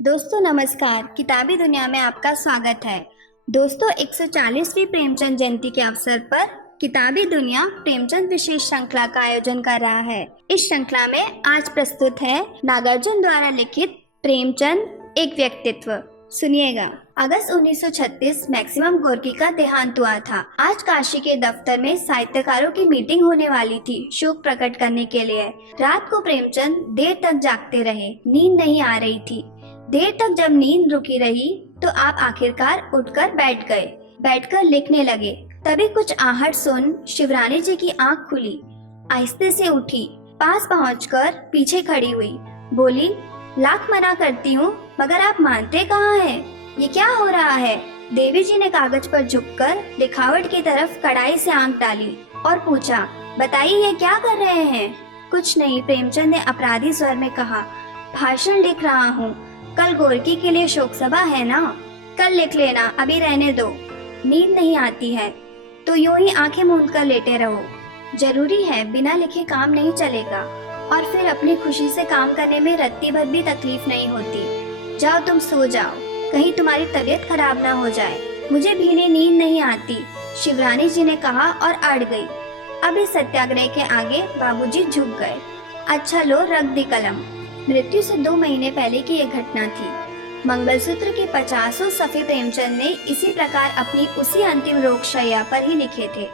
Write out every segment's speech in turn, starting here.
दोस्तों नमस्कार। किताबी दुनिया में आपका स्वागत है। दोस्तों 140वीं प्रेमचंद जयंती के अवसर पर किताबी दुनिया प्रेमचंद विशेष श्रृंखला का आयोजन कर रहा है। इस श्रृंखला में आज प्रस्तुत है नागार्जुन द्वारा लिखित प्रेमचंद एक व्यक्तित्व। सुनिएगा। अगस्त 1936 मैक्सिमम गोर्की का देहांत हुआ था। आज काशी के दफ्तर में साहित्यकारों की मीटिंग होने वाली थी शोक प्रकट करने के लिए। रात को प्रेमचंद देर तक जागते रहे, नींद नहीं आ रही थी। देर तक जब नींद रुकी रही तो आप आखिरकार उठकर बैठकर लिखने लगे। तभी कुछ आहट सुन शिवरानी जी की आंख खुली, आहिस्ते से उठी, पास पहुंचकर पीछे खड़ी हुई, बोली, लाख मना करती हूँ मगर आप मानते कहाँ हैं? ये क्या हो रहा है? देवी जी ने कागज पर झुककर लिखावट की तरफ कड़ाई से आंख डाली और पूछा, बताइए ये क्या कर रहे हैं? कुछ नहीं, प्रेमचंद ने अपराधी स्वर में कहा, भाषण लिख रहा हूँ। कल गोरकी के लिए शोक सभा है ना, कल लिख लेना, अभी रहने दो। नींद नहीं आती है तो यूं ही आंखें मूंद कर लेटे रहो। जरूरी है, बिना लिखे काम नहीं चलेगा। और फिर अपनी खुशी से काम करने में रत्ती भर भी तकलीफ नहीं होती। जाओ तुम सो जाओ, कहीं तुम्हारी तबीयत खराब ना हो जाए। मुझे भी नींद नहीं आती, शिवरानी जी ने कहा और अड़ गई। अब इस सत्याग्रह के आगे बाबूजी झुक गए। अच्छा लो, रख दी कलम। मृत्यु से 2 महीने पहले की एक घटना थी। मंगलसूत्र के 50 सफ़े प्रेमचंद ने इसी प्रकार अपनी उसी अंतिम रोगशैया पर ही लिखे थे।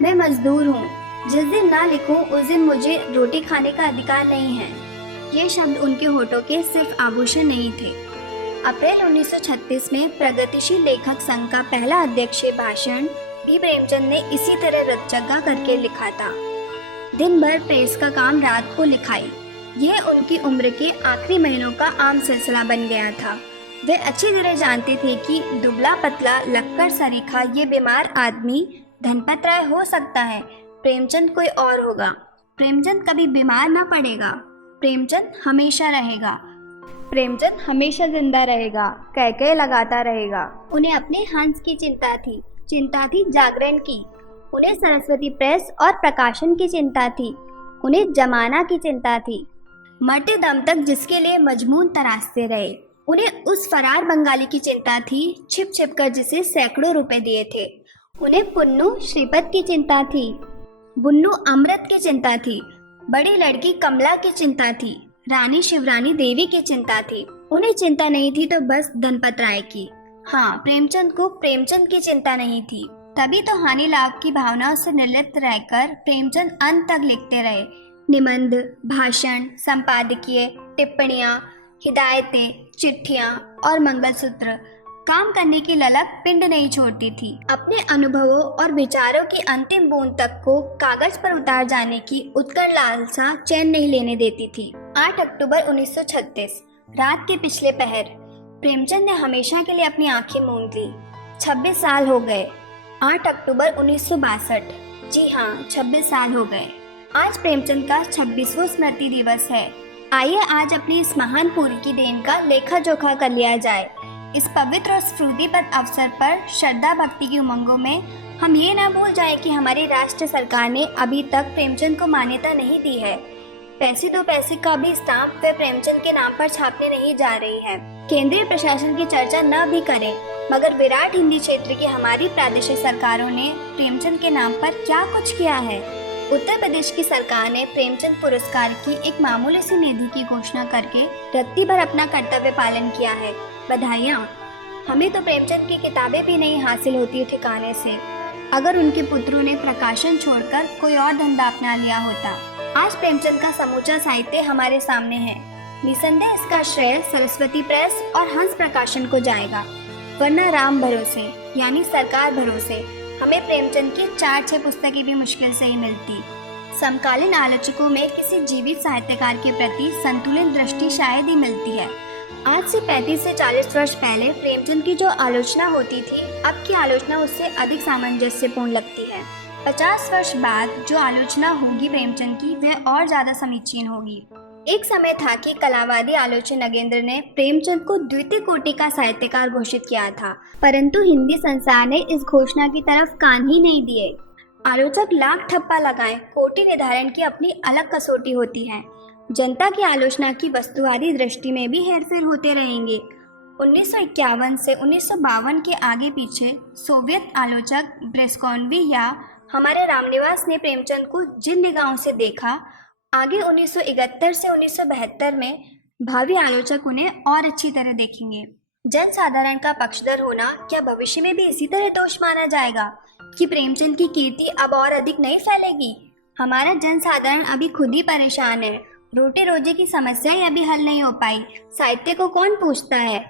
मैं मजदूर हूँ, जिस दिन ना लिखूं उस दिन मुझे रोटी खाने का अधिकार नहीं है। ये शब्द उनके होठों के सिर्फ आभूषण नहीं थे। अप्रैल 1936 में प्रगतिशील लेखक संघ का पहला अध्यक्षीय भाषण भी प्रेमचंद ने इसी तरह रतजगा करके लिखा था। दिन भर प्रेस का काम, रात को लिखाई, यह उनकी उम्र के आखिरी महीनों का आम सिलसिला बन गया था। वे अच्छी तरह जानते थे कि दुबला पतला लक्कड़ सरीखा ये बीमार आदमी धनपत राय हो सकता है, प्रेमचंद कोई और होगा। प्रेमचंद कभी बीमार ना पड़ेगा, प्रेमचंद हमेशा रहेगा, प्रेमचंद हमेशा जिंदा रहेगा, कह कह लगाता रहेगा। उन्हें अपने हंस की चिंता थी जागरण की। उन्हें सरस्वती प्रेस और प्रकाशन की चिंता थी। उन्हें जमाना की चिंता थी, मरते दम तक जिसके लिए मजमून तराशते रहे। उन्हें उस फरार बंगाली की चिंता थी, छिप छिप कर जिसे सैकड़ों रुपए दिए थे। उन्हें पुन्नू श्रीपत की चिंता थी, बुन्नू अमृत की चिंता थी, बड़ी लड़की कमला की चिंता थी, रानी शिवरानी देवी की चिंता थी। उन्हें चिंता नहीं थी तो बस धनपत राय की। हाँ, प्रेमचंद को प्रेमचंद की चिंता नहीं थी। तभी तो हानि लाभ की भावनाओं से निर्लिप्त रहकर प्रेमचंद अंत तक लिखते रहे। निबंध, भाषण, संपादकीय, टिप्पणियाँ, हिदायतें, चिट्ठियाँ और मंगलसूत्र। काम करने की ललक पिंड नहीं छोड़ती थी। अपने अनुभवों और विचारों की अंतिम बूंद तक को कागज पर उतार जाने की उत्कट लालसा चैन नहीं लेने देती थी। 8 अक्टूबर 1936 रात के पिछले पहर प्रेमचंद ने हमेशा के लिए अपनी आंखें मूंद ली। 26 साल हो गए। 8 अक्टूबर 1962, जी हाँ, 26 साल हो गए। आज प्रेमचंद का 26वां स्मृति दिवस है। आइए आज अपनी इस महान पूरी की देन का लेखा जोखा कर लिया जाए। इस पवित्र और स्फूर्तिपद अवसर पर श्रद्धा भक्ति की उमंगों में हम ये ना भूल जाए कि हमारी राष्ट्र सरकार ने अभी तक प्रेमचंद को मान्यता नहीं दी है। पैसे 2 पैसे का भी स्टाम्प वे प्रेमचंद के नाम पर छापने नहीं जा रही है। केंद्रीय प्रशासन की चर्चा न भी करें, मगर विराट हिंदी क्षेत्र की हमारी प्रादेशिक सरकारों ने प्रेमचंद के नाम पर क्या कुछ किया है। उत्तर प्रदेश की सरकार ने प्रेमचंद पुरस्कार की एक मामूली सी निधि की घोषणा करके रत्ती भर अपना कर्तव्य पालन किया है। बधाइयाँ। हमें तो प्रेमचंद की किताबें भी नहीं हासिल होती ठिकाने से। अगर उनके पुत्रों ने प्रकाशन छोड़कर कोई और धंधा अपना लिया होता। आज प्रेमचंद का समूचा साहित्य हमारे सामने है। निसंदेह इसका श्रेय सरस्वती प्रेस और हंस प्रकाशन को जाएगा, वरना राम भरोसे यानी सरकार भरोसे हमें प्रेमचंद की 4-6 पुस्तकें भी मुश्किल से ही मिलती। समकालीन आलोचकों में किसी जीवित साहित्यकार के प्रति संतुलित दृष्टि शायद ही मिलती है। आज से 35 से 40 वर्ष पहले प्रेमचंद की जो आलोचना होती थी, अब की आलोचना उससे अधिक सामंजस्यपूर्ण लगती है। 50 वर्ष बाद जो आलोचना होगी प्रेमचंद की, वह और ज्यादा समीचीन होगी। एक समय था कि कलावादी आलोचक नगेंद्र ने प्रेमचंद को द्वितीय कोटि का साहित्यकार घोषित किया था, परंतु हिंदी संसार ने इस घोषणा की तरफ कान ही नहीं दिए। आलोचक लाख ठप्पा लगाएं, कोटि निर्धारण की अपनी अलग कसौटी होती है। जनता की आलोचना की वस्तुवादी दृष्टि में भी हेरफेर होते रहेंगे। 1951 से 1952 के आगे पीछे सोवियत आलोचक ब्रेस्कोनवी या हमारे रामनिवास ने प्रेमचंद को जिन निगाहों से देखा, आगे 1971 से 1972 में भावी आलोचक उन्हें और अच्छी तरह देखेंगे। जन साधारण का पक्षधर होना क्या भविष्य में भी इसी तरह दोष माना जाएगा कि प्रेमचंद की कीर्ति अब और अधिक नहीं फैलेगी? हमारा जन साधारण अभी खुद ही परेशान है। रोटी रोजी की समस्याएं अभी हल नहीं हो पाई। साहित्य को कौन पूछता है?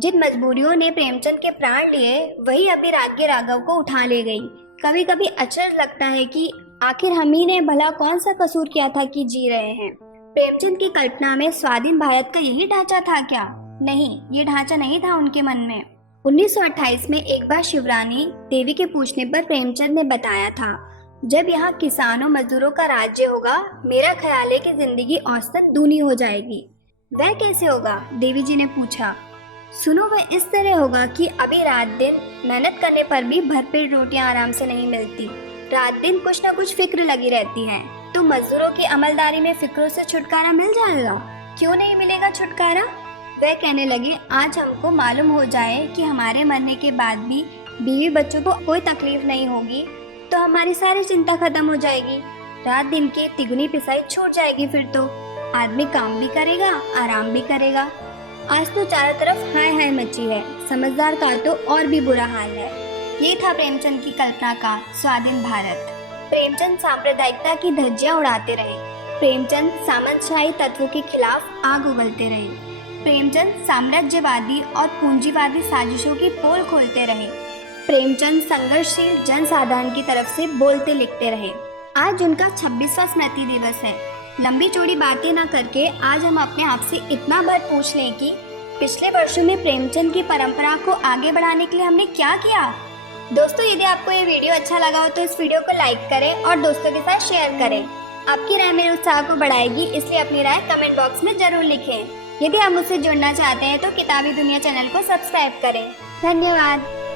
जिन मजबूरियों ने प्रेमचंद के प्राण लिए वही अभी राज्य राघव को उठा ले गई। कभी कभी अचरज लगता है कि आखिर हम ही ने भला कौन सा कसूर किया था कि जी रहे हैं। प्रेमचंद की कल्पना में स्वाधीन भारत का यही ढांचा था क्या? नहीं, ये ढांचा नहीं था उनके मन में। 1928 में एक बार शिवरानी देवी के पूछने पर प्रेमचंद ने बताया था, जब यहाँ किसानों मजदूरों का राज्य होगा, मेरा ख्याल है कि जिंदगी औसत दूनी हो जाएगी। वह कैसे होगा? देवी जी ने पूछा। सुनो, वह इस तरह होगा कि अभी रात दिन मेहनत करने पर भी भरपेट रोटियां आराम से नहीं मिलती। रात दिन कुछ न कुछ फिक्र लगी रहती है। तो मजदूरों की अमलदारी में फिक्रों से छुटकारा मिल जाएगा? क्यों नहीं मिलेगा छुटकारा? वह कहने लगे, आज हमको मालूम हो जाए कि हमारे मरने के बाद भी बीवी बच्चों को कोई तकलीफ नहीं होगी तो हमारी सारी चिंता खत्म हो जाएगी। रात दिन की तिगुनी पिसाई छूट जाएगी। फिर तो आदमी काम भी करेगा, आराम भी करेगा। आज तो चारों तरफ हाय हाय मची है। समझदार का तो और भी बुरा हाल है। ये था प्रेमचंद की कल्पना का स्वाधीन भारत। प्रेमचंद सांप्रदायिकता की धज्जियां उड़ाते रहे। प्रेमचंद सामंतशाही तत्वों के खिलाफ आग उगलते रहे। प्रेमचंद साम्राज्यवादी और पूंजीवादी साजिशों की पोल खोलते रहे। प्रेमचंद संघर्षशील जनसाधारण की तरफ से बोलते लिखते रहे। आज उनका 26वां स्मृति दिवस है। लंबी चौड़ी बातें न करके आज हम अपने आप से इतना बार पूछ लें कि पिछले वर्षों में प्रेमचंद की परंपरा को आगे बढ़ाने के लिए हमने क्या किया। दोस्तों, यदि आपको ये वीडियो अच्छा लगा हो तो इस वीडियो को लाइक करें और दोस्तों के साथ शेयर करें। आपकी राय मेरे उत्साह को बढ़ाएगी, इसलिए अपनी राय कमेंट बॉक्स में जरूर लिखें। यदि आप मुझसे जुड़ना चाहते हैं तो किताबी दुनिया चैनल को सब्सक्राइब करें। धन्यवाद।